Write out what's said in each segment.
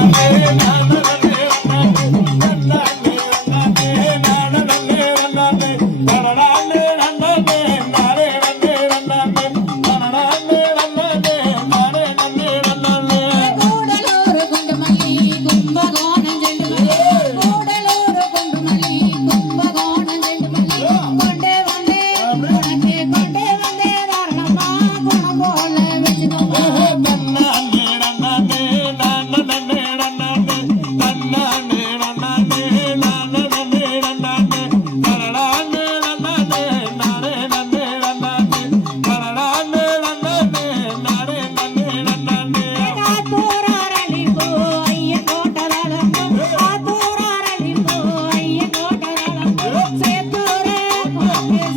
I'm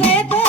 se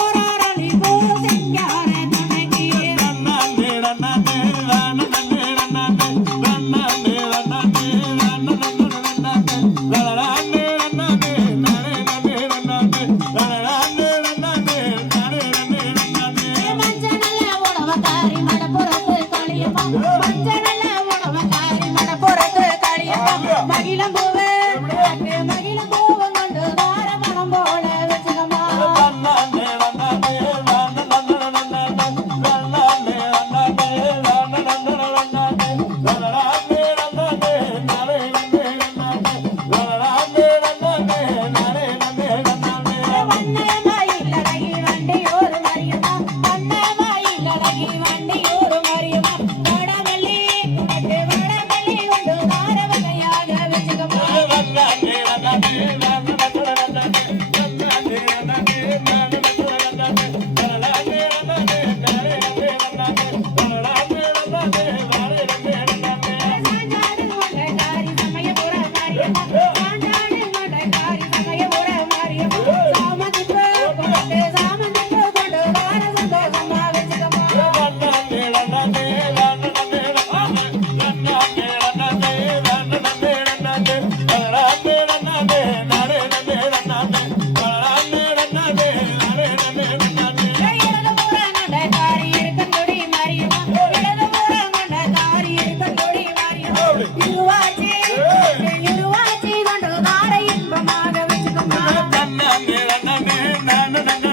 ನನ್ನ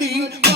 ready.